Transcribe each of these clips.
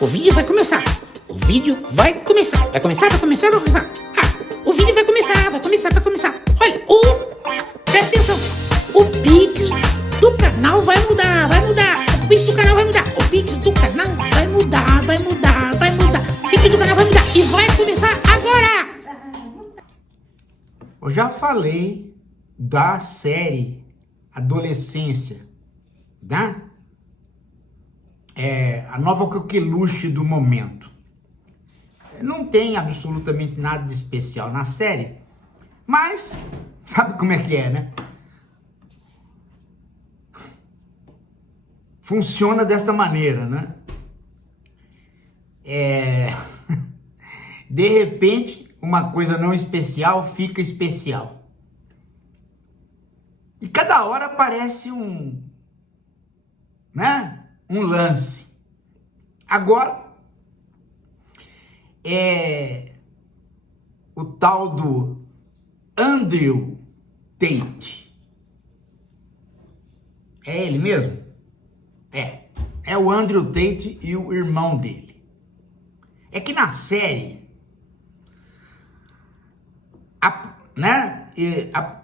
O vídeo vai começar. O vídeo vai começar. Vai começar. O vídeo vai começar. Olha, presta atenção. O Pix do canal vai mudar. O Pix do canal vai mudar. O Pix do canal vai mudar. O Pix do canal vai mudar. E vai começar agora. Eu já falei da série Adolescência, né? A nova coqueluche do momento. Não tem absolutamente nada de especial na série, mas sabe como é que é, né? Funciona desta maneira, né? De repente, uma coisa não especial fica especial. E cada hora aparece um lance. Agora, o tal do Andrew Tate. É ele mesmo? É o Andrew Tate e o irmão dele. É que na série,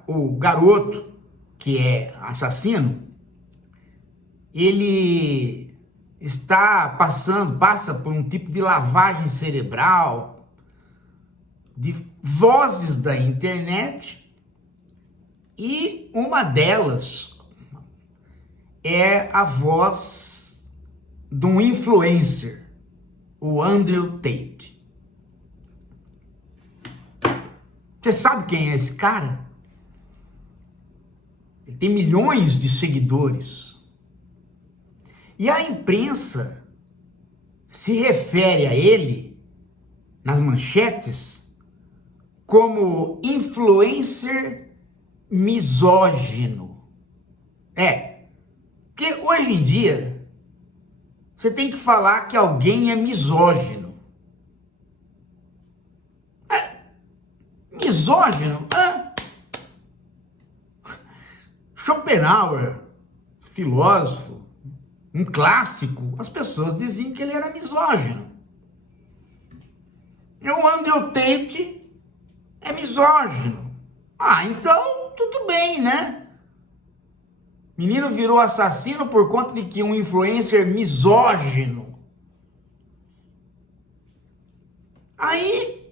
o garoto que é assassino, ele passa por um tipo de lavagem cerebral de vozes da internet, e uma delas é a voz de um influencer, o Andrew Tate. Você sabe quem é esse cara? Ele tem milhões de seguidores. E a imprensa se refere a ele, nas manchetes, como influencer misógino. Porque hoje em dia, você tem que falar que alguém é misógino. Misógino? Schopenhauer, filósofo, um clássico, as pessoas diziam que ele era misógino. E o Andrew Tate é misógino. Então tudo bem, né? Menino virou assassino por conta de que um influencer misógino. Aí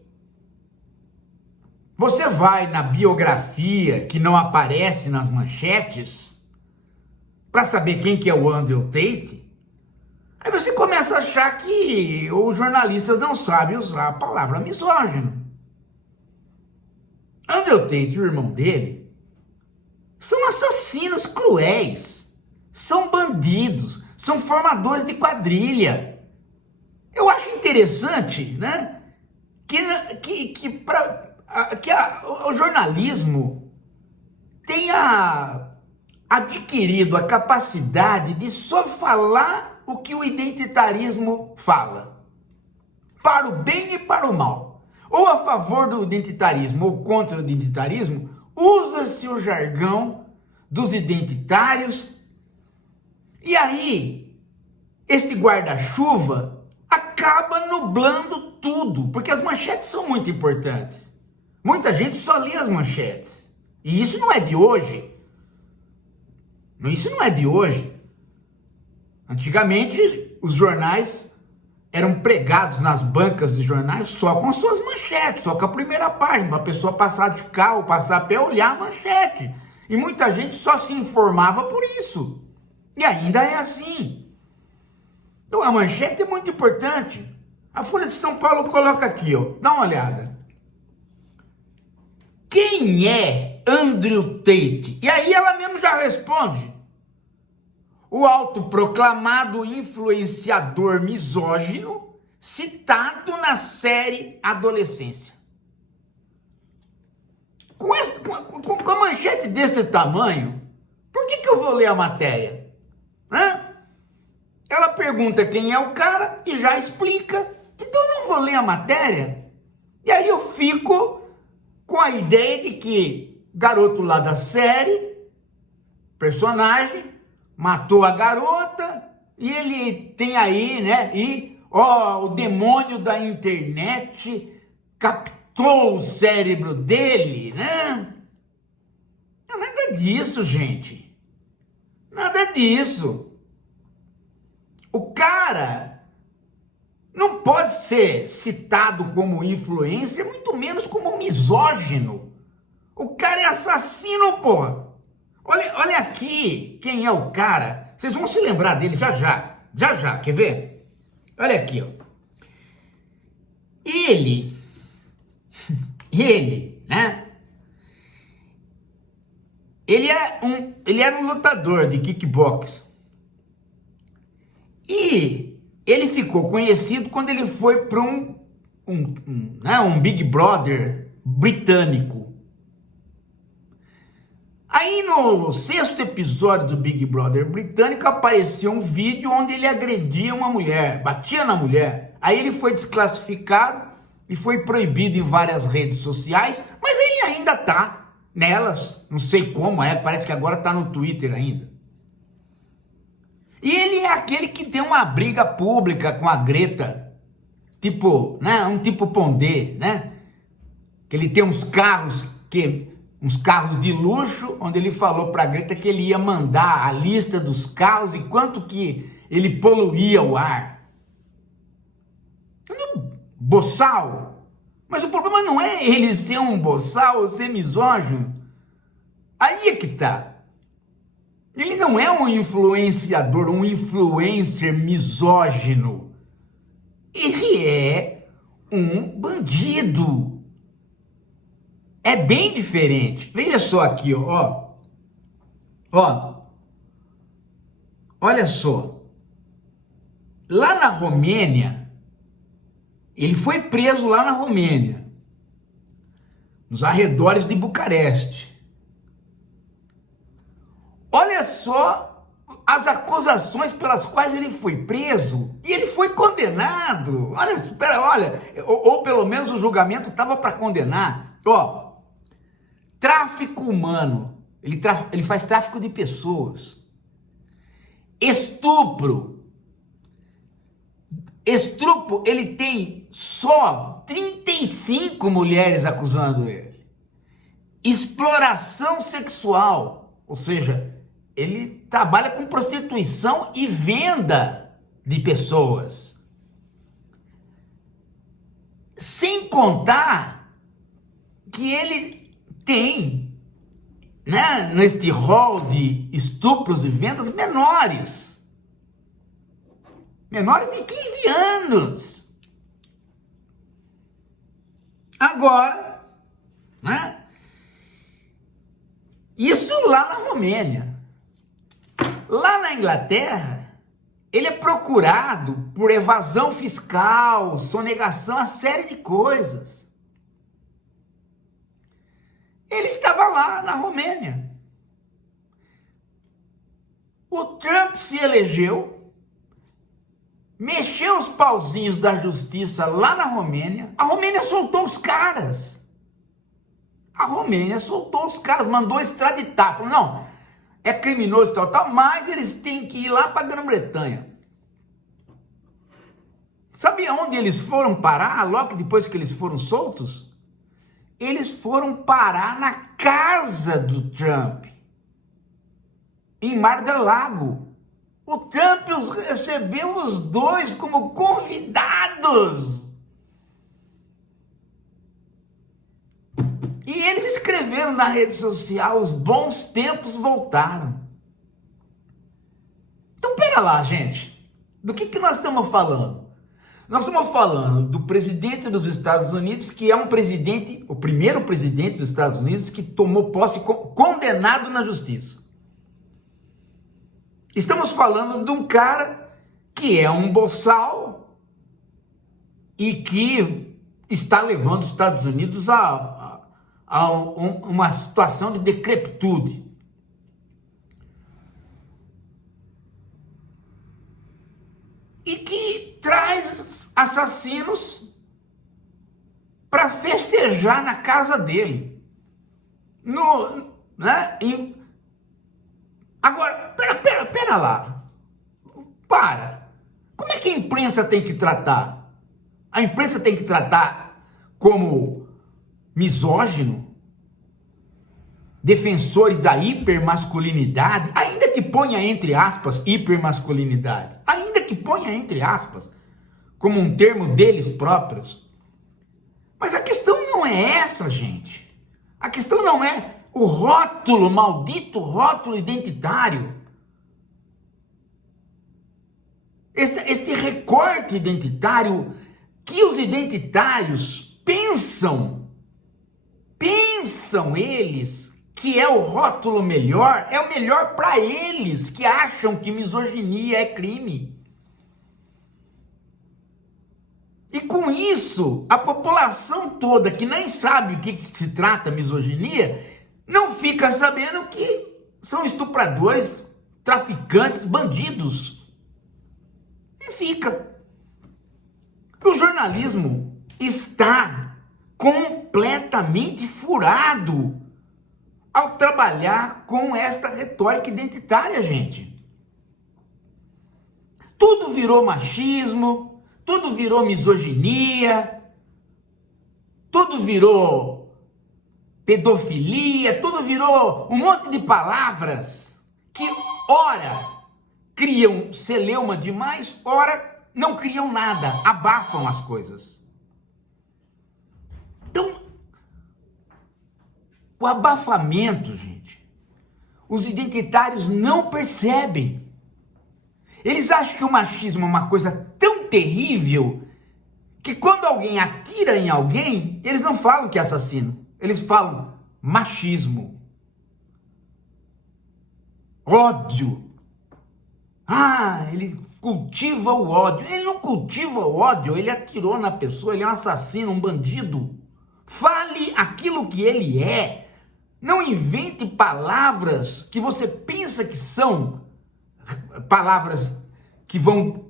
você vai na biografia que não aparece nas manchetes para saber quem que é o Andrew Tate. Aí você começa a achar que os jornalistas não sabem usar a palavra misógino. Andrew Tate e o irmão dele são assassinos cruéis, são bandidos, são formadores de quadrilha. Eu acho interessante, né, o jornalismo tenha adquirido a capacidade de só falar o que o identitarismo fala, para o bem e para o mal, ou a favor do identitarismo ou contra o identitarismo. Usa-se o jargão dos identitários, e aí esse guarda-chuva acaba nublando tudo, porque as manchetes são muito importantes. Muita gente só lê as manchetes, e isso não é de hoje. Antigamente, os jornais eram pregados nas bancas de jornais só com as suas manchetes, só com a primeira página, para a pessoa passar de carro, passar a pé, olhar a manchete. E muita gente só se informava por isso. E ainda é assim. Então a manchete é muito importante. A Folha de São Paulo coloca aqui, ó, dá uma olhada. Quem é Andrew Tate? E aí ela mesmo já responde. O autoproclamado influenciador misógino citado na série Adolescência. Com a manchete desse tamanho, por que eu vou ler a matéria? Ela pergunta quem é o cara e já explica. Então eu não vou ler a matéria. E aí eu fico com a ideia de que o garoto lá da série, personagem, matou a garota, e ele tem aí, né, e ó, o demônio da internet captou o cérebro dele, né? Não, nada disso, gente. Nada disso. O cara não pode ser citado como influencer, muito menos como misógino. O cara é assassino, porra. Olha aqui quem é o cara. Vocês vão se lembrar dele já já. Já já, quer ver? Olha aqui, ó. Ele, né? Ele era um lutador de kickbox. E ele ficou conhecido quando ele foi para um Big Brother britânico. Aí no 6º episódio do Big Brother britânico apareceu um vídeo onde ele agredia uma mulher, batia na mulher. Aí ele foi desclassificado e foi proibido em várias redes sociais, mas ele ainda tá nelas, não sei como parece que agora tá no Twitter ainda. E ele é aquele que tem uma briga pública com a Greta, tipo, né, um tipo Pondé, né? Que ele tem uns carros de luxo, onde ele falou para a Greta que ele ia mandar a lista dos carros e quanto que ele poluía o ar. Boçal. Mas o problema não é ele ser um boçal ou ser misógino. Aí é que tá. Ele não é um influenciador, um influencer misógino. Ele é um bandido. É bem diferente. Veja só aqui, ó. Olha só. Lá na Romênia, ele foi preso lá na Romênia, nos arredores de Bucareste. Olha só as acusações pelas quais ele foi preso e ele foi condenado. Olha, ou pelo menos o julgamento estava para condenar. Ó, tráfico humano, ele faz tráfico de pessoas, estupro, ele tem só 35 mulheres acusando ele, exploração sexual, ou seja, ele trabalha com prostituição e venda de pessoas, sem contar que ele tem, né, neste rol de estupros e vendas menores de 15 anos. Agora, né, isso lá na Romênia. Lá na Inglaterra, ele é procurado por evasão fiscal, sonegação, uma série de coisas. Ele estava lá na Romênia. O Trump se elegeu, mexeu os pauzinhos da justiça lá na Romênia. A Romênia soltou os caras. Mandou extraditar. Falou, não, é criminoso e tal, mas eles têm que ir lá para a Grã-Bretanha. Sabe aonde eles foram parar logo depois que eles foram soltos? Eles foram parar na casa do Trump, em Mar-del-Lago. O Trump os recebeu os dois como convidados. E eles escreveram na rede social, os bons tempos voltaram. Então pera lá, gente. Do que nós estamos falando? Nós estamos falando do presidente dos Estados Unidos, que é o primeiro presidente dos Estados Unidos que tomou posse condenado na justiça. Estamos falando de um cara que é um boçal e que está levando os Estados Unidos a uma situação de decrepitude. E que traz assassinos para festejar na casa dele. Agora, pera lá. Como é que a imprensa tem que tratar? A imprensa tem que tratar como misógino? Defensores da hipermasculinidade, ainda que ponha entre aspas hipermasculinidade, ainda que ponha entre aspas, como um termo deles próprios. Mas a questão não é essa, gente. A questão não é o rótulo, maldito rótulo identitário. Este recorte identitário que os identitários pensam eles que é o rótulo melhor, é o melhor para eles que acham que misoginia é crime. E com isso, a população toda que nem sabe o que se trata misoginia, não fica sabendo que são estupradores, traficantes, bandidos. E fica. O jornalismo está completamente furado ao trabalhar com esta retórica identitária, gente. Tudo virou machismo, tudo virou misoginia, tudo virou pedofilia, tudo virou um monte de palavras que ora criam celeuma demais, ora não criam nada, abafam as coisas. Então, o abafamento, gente, os identitários não percebem. Eles acham que o machismo é uma coisa tão terrível que quando alguém atira em alguém, eles não falam que é assassino. Eles falam machismo. Ódio. Ah, ele cultiva o ódio. Ele não cultiva o ódio, ele atirou na pessoa, ele é um assassino, um bandido. Fale aquilo que ele é. Não invente palavras que você pensa que são palavras que vão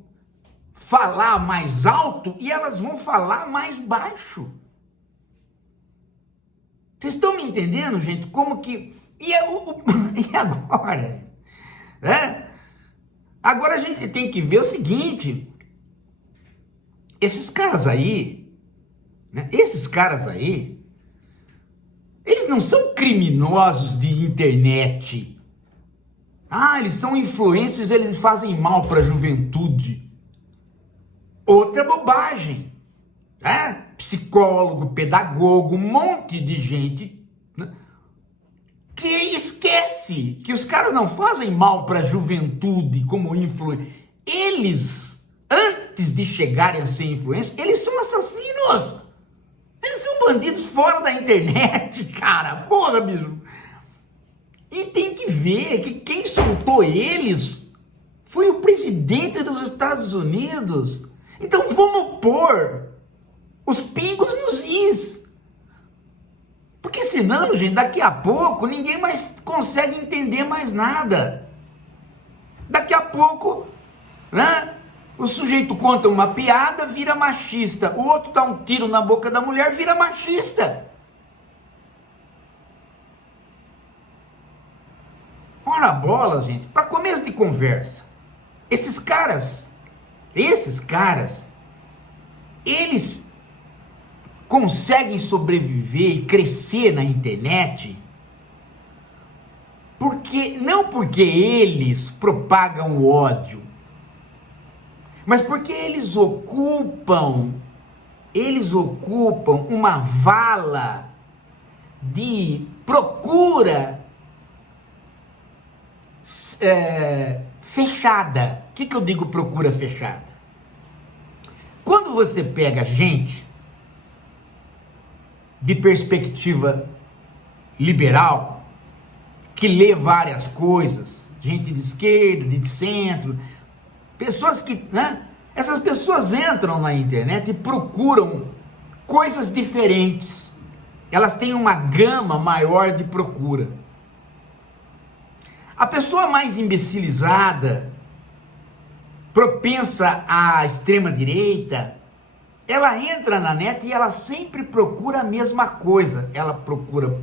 falar mais alto e elas vão falar mais baixo. Vocês estão me entendendo, gente? Como que... E agora? Agora a gente tem que ver o seguinte. Esses caras aí, eles não são criminosos de internet. Ah, eles são influencers, eles fazem mal para a juventude. Outra bobagem. Psicólogo, pedagogo, um monte de gente, né, que esquece que os caras não fazem mal para a juventude como influência. Eles, antes de chegarem a ser influência, eles são assassinos. Eles são bandidos fora da internet, cara. Porra, bicho. E tem que ver que quem soltou eles foi o presidente dos Estados Unidos. Então vamos pôr os pingos nos is. Porque senão, gente, daqui a pouco ninguém mais consegue entender mais nada. Daqui a pouco, né? O sujeito conta uma piada, vira machista. O outro dá um tiro na boca da mulher, vira machista. Ora bola, gente. Para começo de conversa, esses caras, eles conseguem sobreviver e crescer na internet não porque eles propagam o ódio, mas porque eles ocupam uma vala de procura fechada. O que eu digo procura fechada? Quando você pega gente de perspectiva liberal, que lê várias coisas, gente de esquerda, de centro, pessoas que, né? Essas pessoas entram na internet e procuram coisas diferentes. Elas têm uma gama maior de procura. A pessoa mais imbecilizada, propensa à extrema-direita, ela entra na net e ela sempre procura a mesma coisa. Ela procura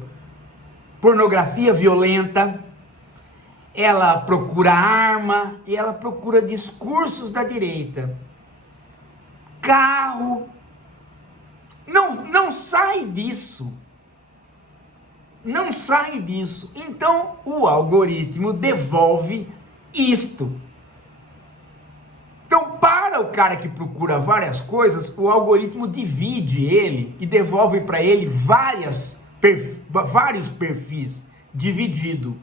pornografia violenta, ela procura arma e ela procura discursos da direita. carro. Não sai disso. Não sai disso. Então, o algoritmo devolve isto. Então, para o cara que procura várias coisas, o algoritmo divide ele e devolve para ele vários perfis dividido.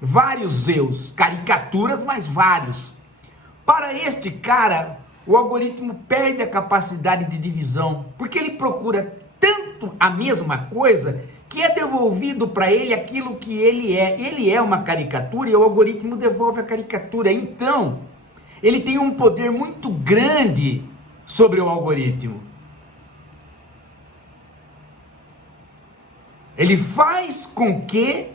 Vários eus, caricaturas, mas vários. Para este cara, o algoritmo perde a capacidade de divisão, porque ele procura tanto a mesma coisa que é devolvido para ele aquilo que ele é. Ele é uma caricatura e o algoritmo devolve a caricatura. Então, ele tem um poder muito grande sobre o algoritmo. Ele faz com que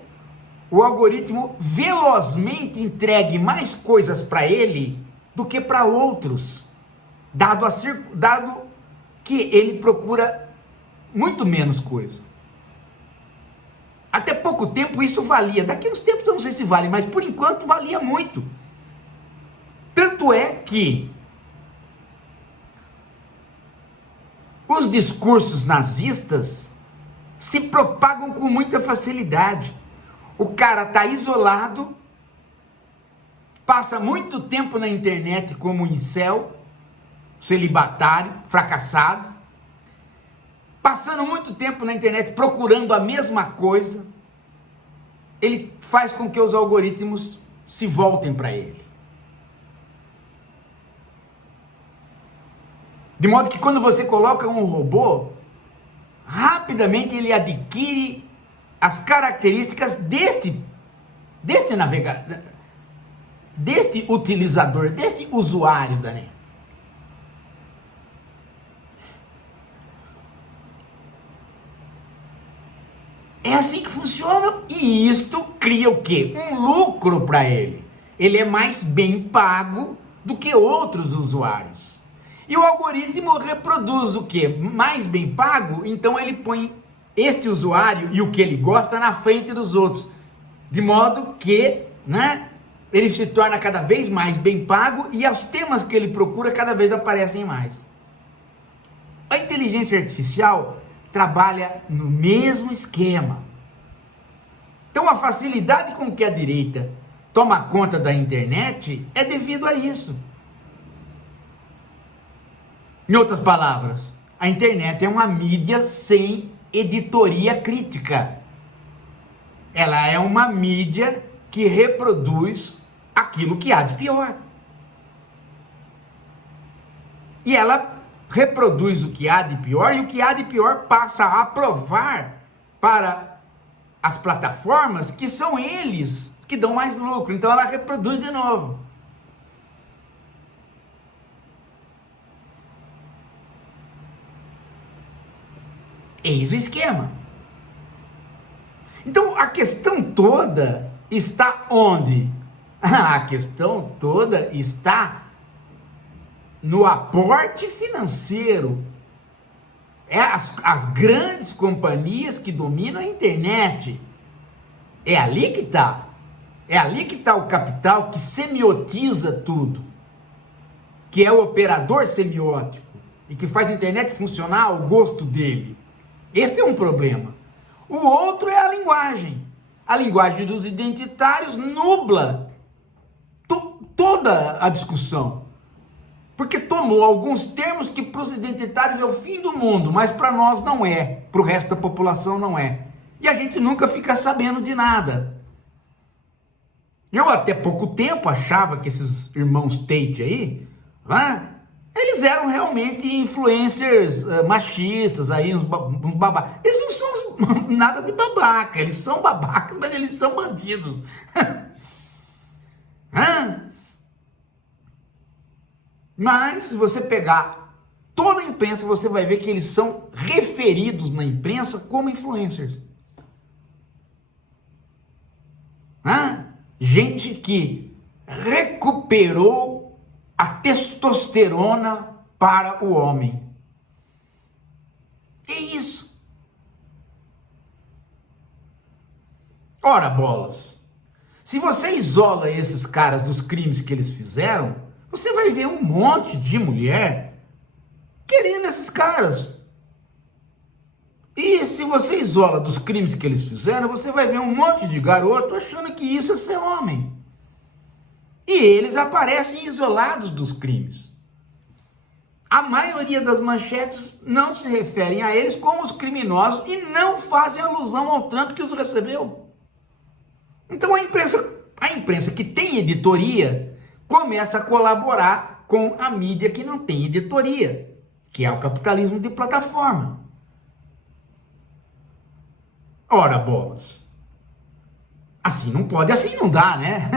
o algoritmo velozmente entregue mais coisas para ele do que para outros, dado que ele procura muito menos coisa. Até pouco tempo isso valia, daqui a uns tempos eu não sei se vale, mas por enquanto valia muito. Tanto é que os discursos nazistas se propagam com muita facilidade. O cara está isolado, passa muito tempo na internet como incel, celibatário, fracassado, passando muito tempo na internet procurando a mesma coisa, ele faz com que os algoritmos se voltem para ele. De modo que quando você coloca um robô, rapidamente ele adquire as características deste navegador, deste utilizador, deste usuário da net. É assim que funciona, e isto cria o quê? Um lucro para ele. Ele é mais bem pago do que outros usuários. E o algoritmo reproduz o quê? Mais bem pago, então ele põe este usuário e o que ele gosta na frente dos outros. De modo que, ele se torna cada vez mais bem pago e os temas que ele procura cada vez aparecem mais. A inteligência artificial trabalha no mesmo esquema. Então a facilidade com que a direita toma conta da internet é devido a isso. Em outras palavras, a internet é uma mídia sem editoria crítica. Ela é uma mídia que reproduz aquilo que há de pior. E ela reproduz o que há de pior, e o que há de pior passa a provar para as plataformas que são eles que dão mais lucro. Então ela reproduz de novo. Eis o esquema. Então a questão toda está onde? A questão toda está no aporte financeiro. É as grandes companhias que dominam a internet. É ali que está. É ali que está o capital que semiotiza tudo. Que é o operador semiótico. E que faz a internet funcionar ao gosto dele. Esse é um problema. O outro é a linguagem. A linguagem dos identitários nubla toda a discussão. Porque tomou alguns termos que para os identitários é o fim do mundo, mas para nós não é, para o resto da população não é. E a gente nunca fica sabendo de nada. Eu até pouco tempo achava que esses irmãos Tate aí, eles eram realmente influencers machistas, aí, uns babacas. Eles não são nada de babaca, eles são babacas, mas eles são bandidos. Mas, se você pegar toda a imprensa, você vai ver que eles são referidos na imprensa como influencers. Gente que recuperou a testosterona para o homem. É isso. Ora, bolas. Se você isola esses caras dos crimes que eles fizeram, você vai ver um monte de mulher querendo esses caras. E se você isola dos crimes que eles fizeram, você vai ver um monte de garoto achando que isso é ser homem. E eles aparecem isolados dos crimes. A maioria das manchetes não se referem a eles como os criminosos e não fazem alusão ao Trump que os recebeu. Então a imprensa que tem editoria começa a colaborar com a mídia que não tem editoria, que é o capitalismo de plataforma. Ora, bolas. Assim não pode, assim não dá, né?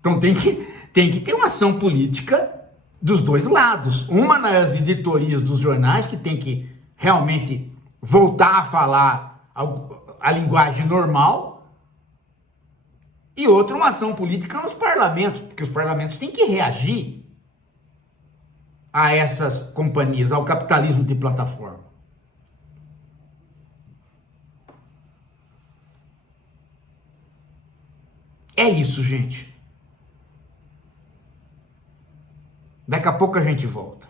Então tem que ter uma ação política dos dois lados. Uma nas editorias dos jornais, que tem que realmente voltar a falar a linguagem normal, e outra, uma ação política nos parlamentos, porque os parlamentos têm que reagir a essas companhias, ao capitalismo de plataforma. É isso, gente. Daqui a pouco a gente volta.